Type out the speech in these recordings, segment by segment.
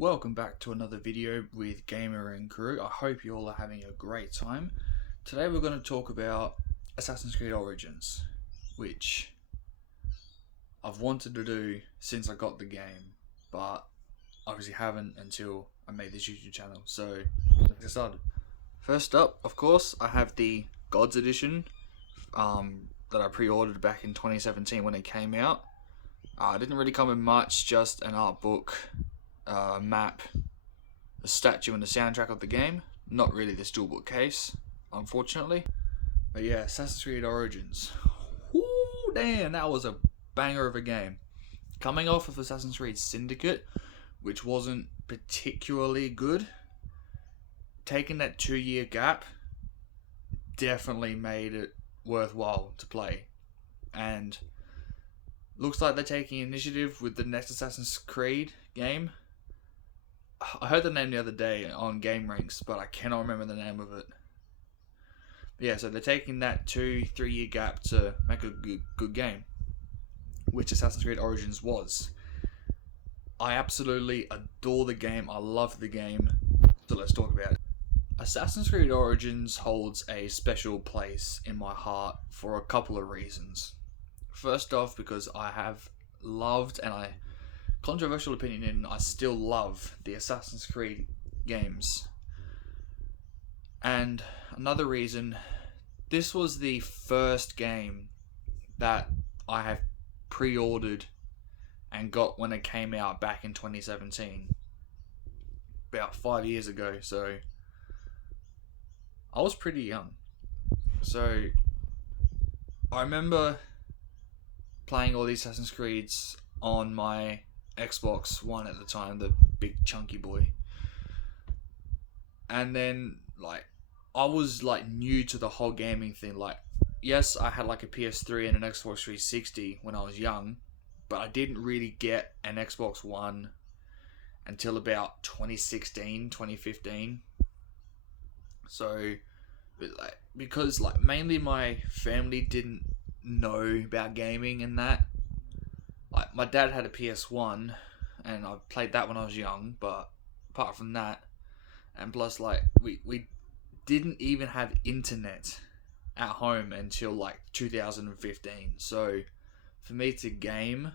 Welcome back to another video with Gamer&Crew. I hope you all are having a great time. Today we're going to talk about Assassin's Creed Origins, which I've wanted to do since I got the game, but obviously haven't until I made this YouTube channel. So let's get started. First up, of course, I have the Gods Edition that I pre-ordered back in 2017 when it came out. It didn't really come with much, just an art book, map, a statue, and the soundtrack of the game. Not really the steelbook case, unfortunately. But yeah, Assassin's Creed Origins. Whoo, damn, that was a banger of a game. Coming off of Assassin's Creed Syndicate, which wasn't particularly good, taking that 2-year gap definitely made it worthwhile to play. And looks like they're taking initiative with the next Assassin's Creed game. I heard the name the other day on Game Ranks, but I cannot remember the name of it. But yeah, so they're taking that 2-3 year gap to make a good game, which Assassin's Creed Origins was. I absolutely adore the game. I love the game. So let's talk about it. Assassin's Creed Origins holds a special place in my heart for a couple of reasons. First off, because I have loved, and controversial opinion, and I still love the Assassin's Creed games. And another reason, this was the first game that I have pre-ordered and got when it came out back in 2017. About 5 years ago, so I was pretty young. So I remember playing all these Assassin's Creeds on my Xbox One at the time, the big chunky boy. And then, I was, new to the whole gaming thing. Yes, I had, a PS3 and an Xbox 360 when I was young, but I didn't really get an Xbox One until about 2016, 2015. So, because, mainly my family didn't know about gaming and that. My dad had a PS1 and I played that when I was young, but apart from that, and plus we didn't even have internet at home until 2015. So for me to game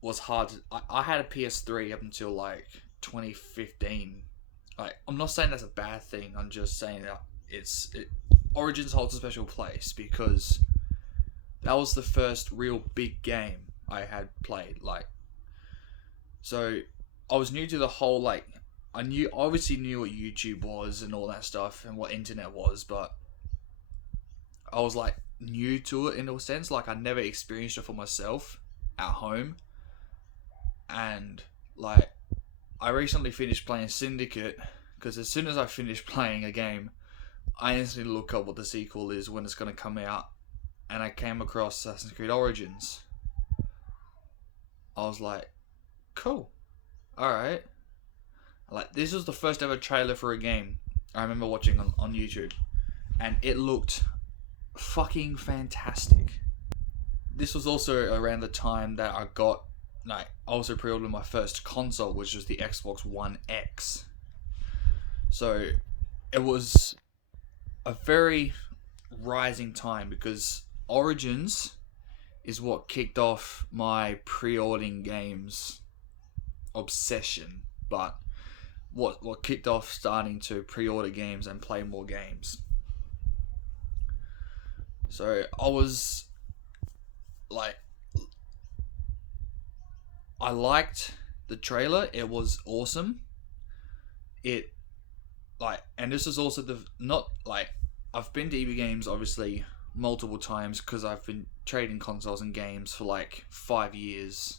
was hard. I had a PS3 up until 2015. I'm not saying that's a bad thing. I'm just saying that Origins holds a special place because that was the first real big game I had played. So I was new to the whole, I obviously knew what YouTube was and all that stuff and what internet was, but I was new to it in a sense. I never experienced it for myself at home. And I recently finished playing Syndicate, because as soon as I finish playing a game, I instantly look up what the sequel is, when it's going to come out. And I came across Assassin's Creed Origins. I was like, cool. Alright. This was the first ever trailer for a game I remember watching on YouTube. And it looked fucking fantastic. This was also around the time that I got, I also pre-ordered my first console, which was the Xbox One X. So it was a very rising time, because Origins is what kicked off my pre-ordering games obsession, but what kicked off starting to pre-order games and play more games. So I was I liked the trailer. It was awesome. And this is also I've been to EB Games obviously multiple times, because I've been trading consoles and games for 5 years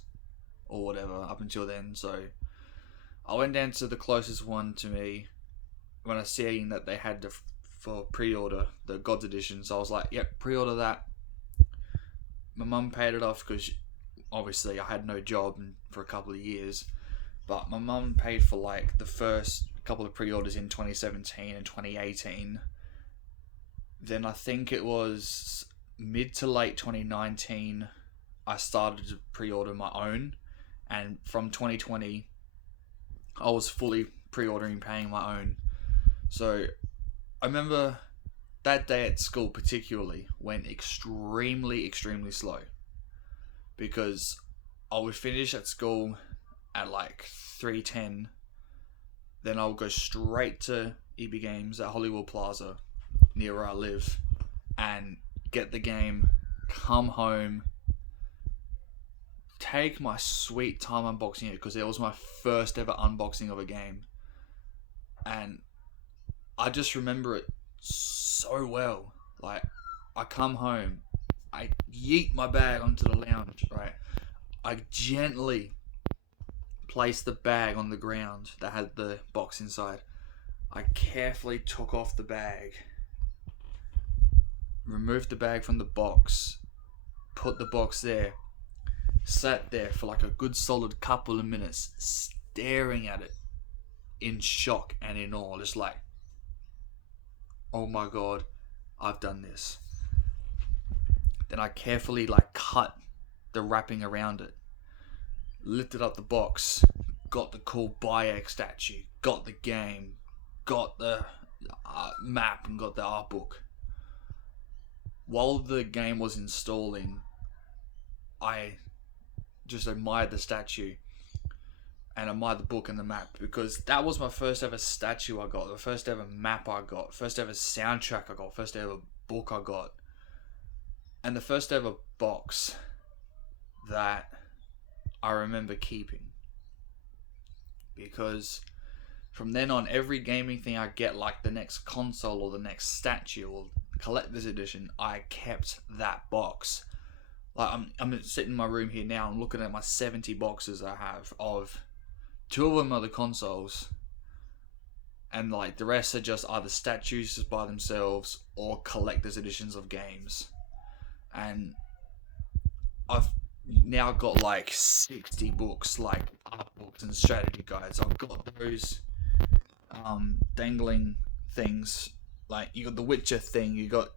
or whatever up until then. So I went down to the closest one to me when I seen that they had for pre-order the Gods Edition. So I was like, yep, pre-order that. My mum paid it off because obviously I had no job for a couple of years, but my mum paid for the first couple of pre-orders in 2017 and 2018. Then I think it was mid to late 2019 I started to pre-order my own, and from 2020 I was fully pre-ordering, paying my own. So I remember that day at school particularly went extremely, extremely slow, because I would finish at school at like 3:10. Then I'll go straight to EB Games at Hollywood Plaza, near where I live, and get the game, come home, take my sweet time unboxing it, because it was my first ever unboxing of a game. And I just remember it so well. Like, I come home, I yeet my bag onto the lounge, right? I gently place the bag on the ground that had the box inside. I carefully took off the bag, removed the bag from the box, put the box there, sat there for like a good solid couple of minutes, staring at it in shock and in awe, just like, oh my god, I've done this. Then I carefully like cut the wrapping around it, lifted up the box, got the cool Bayek statue, got the game, got the map, and got the art book. While the game was installing, I just admired the statue and admired the book and the map, because that was my first ever statue I got, the first ever map I got, first ever soundtrack I got, first ever book I got, and the first ever box that I remember keeping. Because from then on, every gaming thing I get, like the next console or the next statue or collector's edition, I kept that box. Like, I'm sitting in my room here now, I'm looking at my 70 boxes I have. Of 2 of them are the consoles, and like the rest are just either statues just by themselves or collector's editions of games. And I've now got like 60 books, like art books and strategy guides. I've got those dangling things, like you got the Witcher thing, you got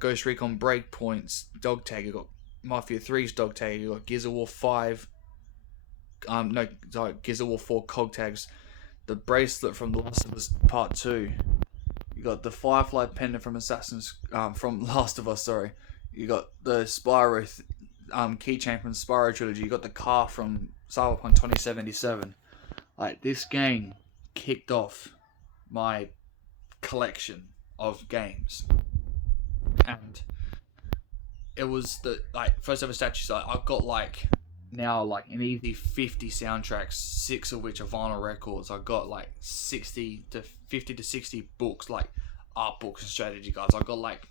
Ghost Recon Breakpoint's dog tag, you got Mafia 3's dog tag, you got Gears of War 5 Gears of War 4 cog tags, the bracelet from The Last of Us Part 2, you got the Firefly pendant from from Last of Us, sorry, you got the Spyro keychain from Spyro trilogy, you got the car from Cyberpunk 2077. Like, this game kicked off my collection of games, and it was the like first ever statues. I've got like now like an easy 50 soundtracks, 6 of which are vinyl records. I've got like 50 to 60 books, like art books and strategy guides. I've got like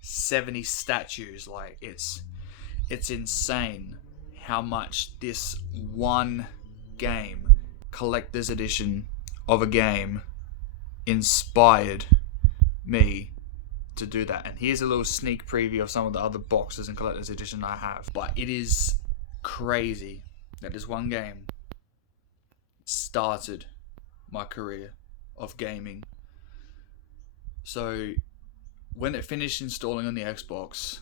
70 statues. Like, it's insane how much this one game, collector's edition of a game, inspired me to do that. And here's a little sneak preview of some of the other boxes and collector's edition I have. But it is crazy that this one game started my career of gaming. So when it finished installing on the Xbox,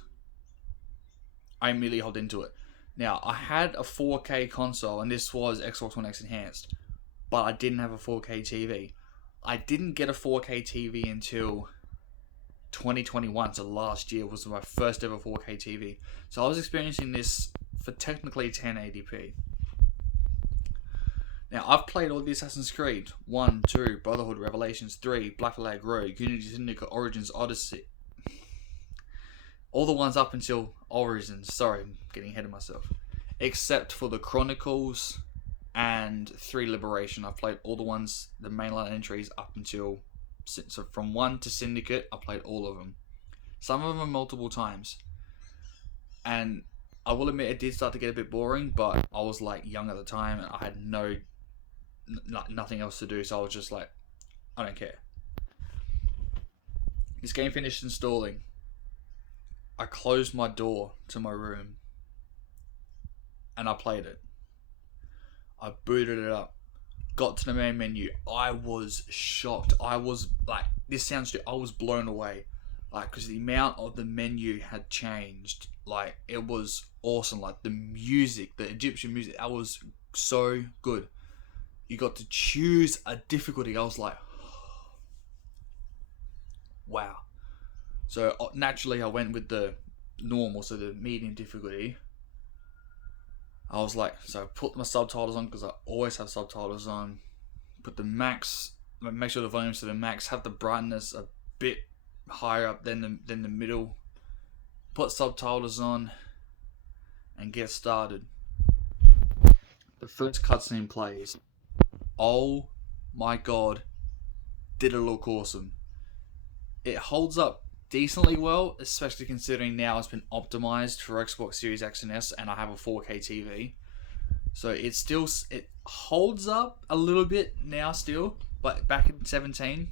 I immediately hopped into it. Now, I had a 4K console, and this was Xbox One X Enhanced, but I didn't have a 4K TV. I didn't get a 4K TV until 2021, so last year was my first ever 4K TV. So I was experiencing this for technically 1080p. Now, I've played all the Assassin's Creed 1, 2, Brotherhood, Revelations 3, Black Flag Rogue, Unity, Syndicate, Origins, Odyssey. All the ones up until Origins. Sorry, I'm getting ahead of myself. Except for the Chronicles and 3 Liberation. I've played all the ones, the mainline entries up until... So from 1 to Syndicate, I played all of them. Some of them multiple times. And I will admit it did start to get a bit boring, but I was like young at the time and I had nothing else to do, so I was just like, I don't care. This game finished installing. I closed my door to my room and I played it. I booted it up, got to the main menu. I was shocked. I was like, this sounds stupid. I was blown away, like, because the amount of the menu had changed. Like, it was awesome. Like, the music, the Egyptian music, that was so good. you got to choose a difficulty. I was like, wow. So naturally, I went with the normal, so the medium difficulty. I was like, so I put my subtitles on because I always have subtitles on. Put the max, make sure the volume's to the max. Have the brightness a bit higher up than the middle. Put subtitles on, and get started. The first cutscene plays. Oh my god, did it look awesome! It holds up decently well, especially considering now it's been optimized for Xbox Series X and S, and I have a 4K TV. So it holds up a little bit now still, but back in 17,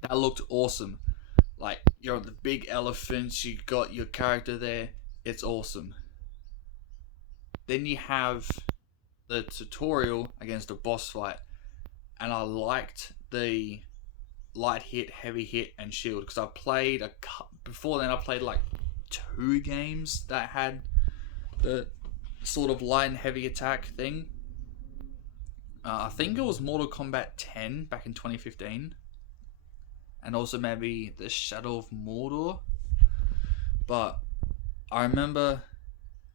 that looked awesome. Like, you're on the big elephants, you got your character there, it's awesome. Then you have the tutorial against a boss fight, and I liked the light hit, heavy hit, and shield because before then I played like 2 games that had the sort of light and heavy attack thing. I think it was Mortal Kombat 10 back in 2015, and also maybe the Shadow of Mordor. But I remember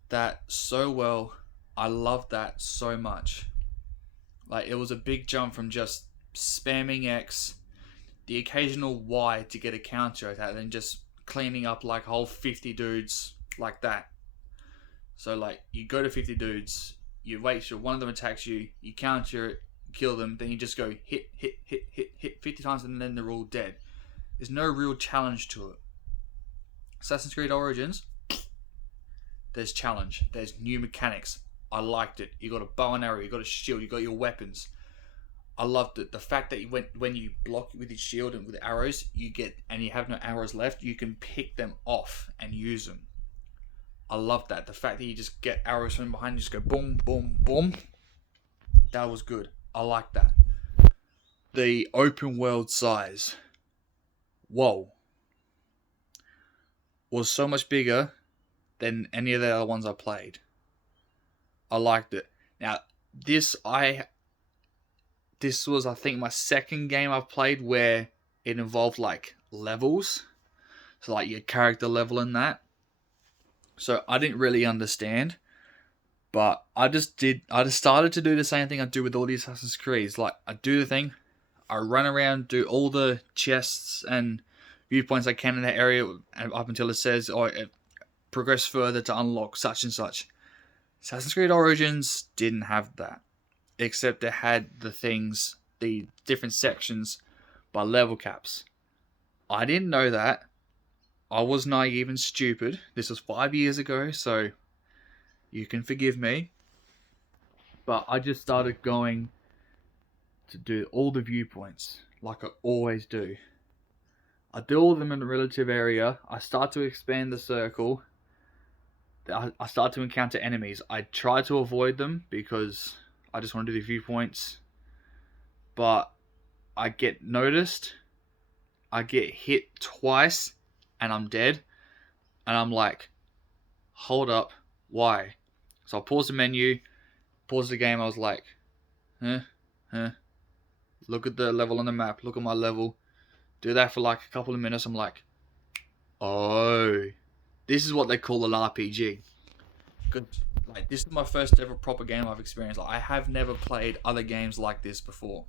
that so well. I loved that so much. Like, it was a big jump from just spamming X, the occasional Y to get a counter attack, and then just cleaning up like a whole 50 dudes like that. So like, you go to 50 dudes, you wait till one of them attacks you, you counter it, kill them, then you just go hit 50 times, and then they're all dead. There's no real challenge to it. Assassin's Creed Origins, there's challenge, there's new mechanics. I liked it. You got a bow and arrow, you got a shield, you got your weapons. I loved it. The fact that when you block with your shield and with arrows, you have no arrows left, you can pick them off and use them. I love that. The fact that you just get arrows from behind, you just go boom, boom, boom. That was good. I like that. The open world size, whoa, was so much bigger than any of the other ones I played. I liked it. Now, this was, I think, my second game I've played where it involved like levels. So like your character level and that. So I didn't really understand. But I just started to do the same thing I do with all the Assassin's Creeds. Like, I do the thing, I run around, do all the chests and viewpoints I can in that area up until it says, progress further to unlock such and such. Assassin's Creed Origins didn't have that, except it had the different sections by level caps. I didn't know that. I was naive and stupid. This was 5 years ago, so you can forgive me. But I just started going to do all the viewpoints, like I always do. I do all of them in a relative area. I start to expand the circle. I start to encounter enemies. I try to avoid them because I just want to do the viewpoints. But I get noticed. I get hit twice and I'm dead. And I'm like, hold up, why? So I pause the menu, pause the game. I was like, look at the level on the map. Look at my level. Do that for like a couple of minutes. I'm like, oh, this is what they call an RPG. Good. Like, this is my first ever proper game I've experienced. Like, I have never played other games like this before.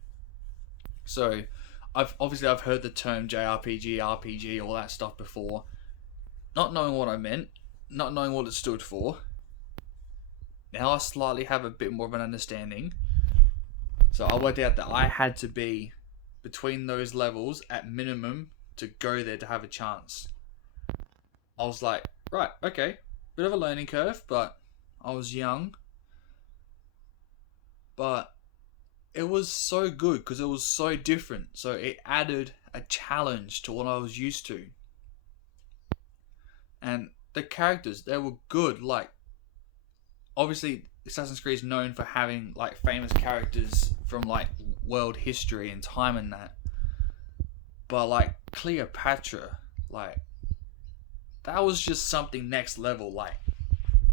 So, I've heard the term JRPG, RPG, all that stuff before, not knowing what I meant, not knowing what it stood for. Now I slightly have a bit more of an understanding. So I worked out that I had to be between those levels at minimum to go there to have a chance. I was like, right, okay, bit of a learning curve, but I was young. But it was so good because it was so different. So it added a challenge to what I was used to. And the characters, they were good. Like, obviously, Assassin's Creed is known for having like famous characters from like world history and time and that. But like Cleopatra, like, that was just something next level. Like,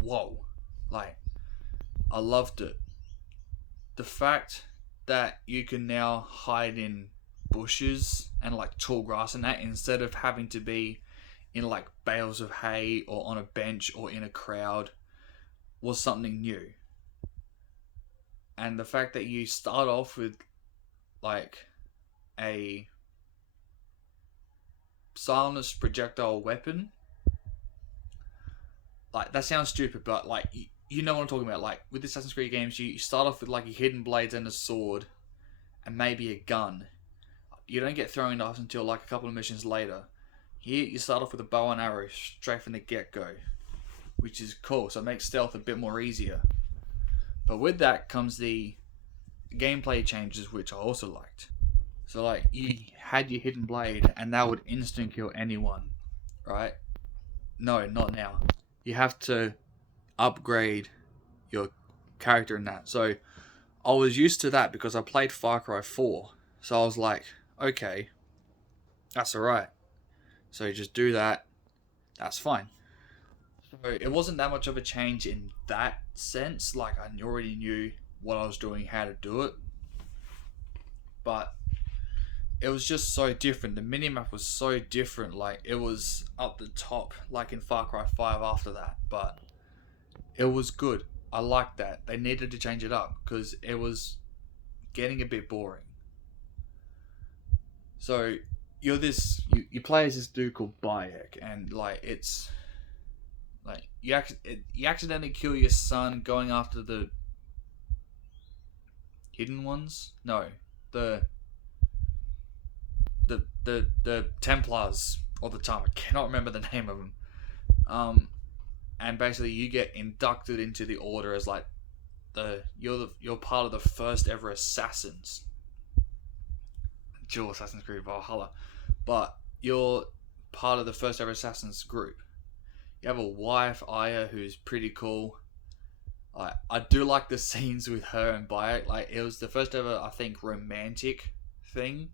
whoa, like, I loved it. the fact that you can now hide in bushes and like tall grass and that, instead of having to be in like bales of hay or on a bench or in a crowd, was something new. And the fact that you start off with like a silenced projectile weapon, like that sounds stupid, but like you know what I'm talking about. Like with Assassin's Creed games, you start off with like your hidden blades and a sword and maybe a gun. You don't get throwing knives until like a couple of missions later. Here you start off with a bow and arrow straight from the get-go, which is cool, so it makes stealth a bit more easier. But with that comes the gameplay changes, which I also liked. So like you had your hidden blade and that would instant kill anyone, right? No, not now. You have to upgrade your character in that. So I was used to that because I played Far Cry 4. So I was like, okay, that's alright. So you just do that, that's fine. So it wasn't that much of a change in that sense. Like I already knew what I was doing, how to do it. But it was just so different. The minimap was so different. Like it was up the top, like in Far Cry 5 after that. But it was good. I liked that. They needed to change it up because it was getting a bit boring. So you play as this dude called Bayek, and like it's like you accidentally kill your son going after the hidden ones. No, the Templars all the time. I cannot remember the name of them. And basically you get inducted into the order as like you're part of the first ever assassins. Dual Assassin's Creed Valhalla. But you're part of the first ever assassins group. You have a wife, Aya, who's pretty cool. I do like the scenes with her and Bayek. Like it was the first ever, I think, romantic thing.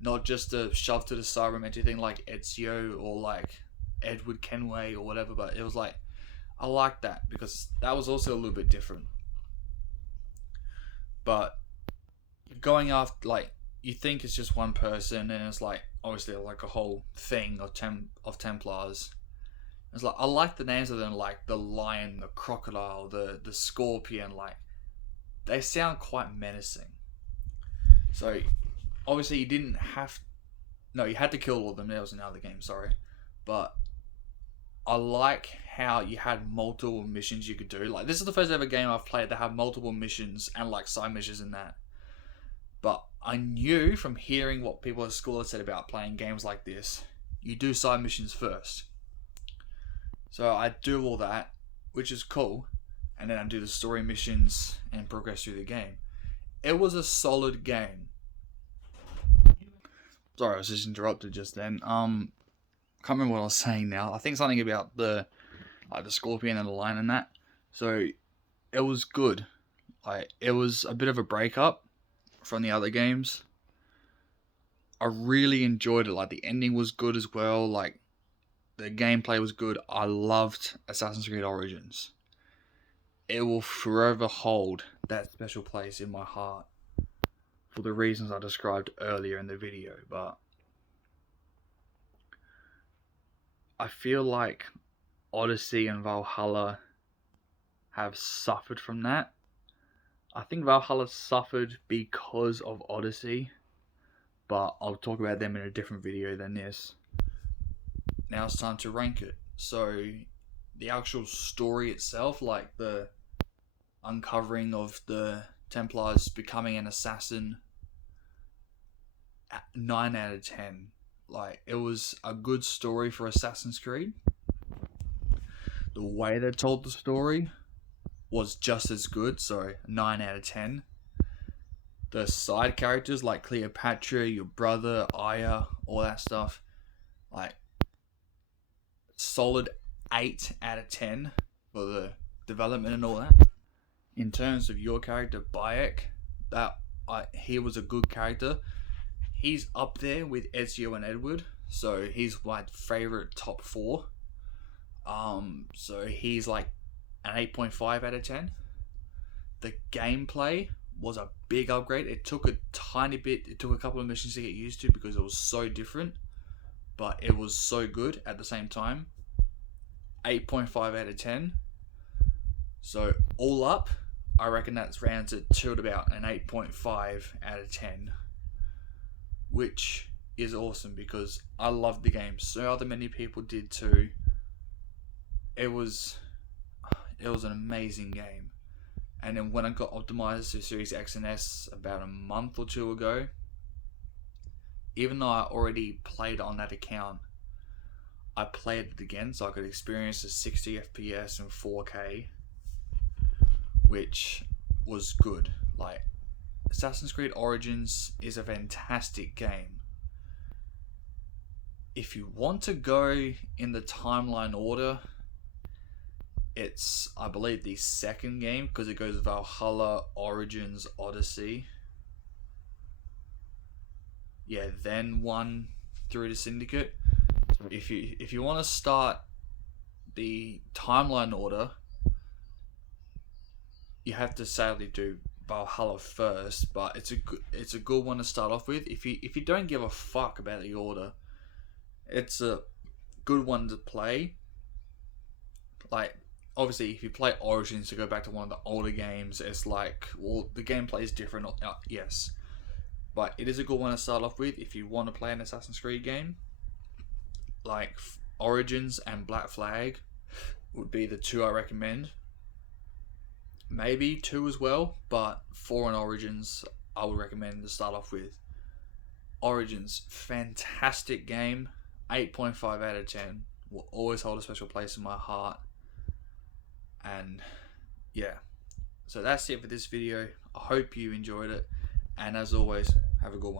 Not just a shove to the side romantic thing like Ezio or like Edward Kenway or whatever, but it was like, I like that because that was also a little bit different. But going after, like, you think it's just one person and it's like, obviously like a whole thing of Templars. It's like, I like the names of them, like the lion, the crocodile, the scorpion, like, they sound quite menacing. So, obviously you didn't have, no, you had to kill all of them, that was another game, sorry. But I like how you had multiple missions you could do. Like, this is the first ever game I've played that had multiple missions and like side missions in that. But I knew from hearing what people at school had said about playing games like this, you do side missions first. So I do all that, which is cool, and then I do the story missions and progress through the game. It was a solid game. Sorry, I was just interrupted just then. Can't remember what I was saying now. I think something about the scorpion and the lion and that. So it was good. Like it was a bit of a breakup from the other games. I really enjoyed it. Like the ending was good as well. Like the gameplay was good. I loved Assassin's Creed Origins. It will forever hold that special place in my heart for the reasons I described earlier in the video. But I feel like Odyssey and Valhalla have suffered from that. I think Valhalla suffered because of Odyssey, but I'll talk about them in a different video than this. Now it's time to rank it. So the actual story itself, like the uncovering of the Templars becoming an assassin, 9 out of 10. Like, it was a good story for Assassin's Creed. The way they told the story was just as good, so 9 out of 10. The side characters like Cleopatra, your brother, Aya, all that stuff, like, solid 8 out of 10 for the development and all that. In terms of your character, Bayek, he was a good character. He's up there with Ezio and Edward, so he's my favourite top 4. So he's like an 8.5 out of 10. The gameplay was a big upgrade. It took a tiny bit, it took a couple of missions to get used to because it was so different, but it was so good at the same time. 8.5 out of 10. So all up, I reckon that's rounds it to about an 8.5 out of 10, which is awesome because I loved the game. So other many people did too. It was an amazing game. And then when I got optimized to Series X and S about a month or two ago, even though I already played on that account, I played it again so I could experience the 60 FPS and 4K, which was good. Like, Assassin's Creed Origins is a fantastic game. If you want to go in the timeline order, it's, I believe, the second game because it goes Valhalla, Origins, Odyssey. Yeah, then 1 through to Syndicate. So if you want to start the timeline order, you have to sadly do Valhalla first, but it's a good one to start off with. If you don't give a fuck about the order, it's a good one to play. Like, obviously, if you play Origins to go back to one of the older games, it's like, well, the gameplay is different. Yes, but it is a good one to start off with if you want to play an Assassin's Creed game. Like Origins and Black Flag would be the two I recommend. Maybe 2 as well, but 4 and Origins I would recommend to start off with. Origins, fantastic game. 8.5 out of 10. Will always hold a special place in my heart. And yeah, so that's it for this video. I hope you enjoyed it, and as always, have a good one.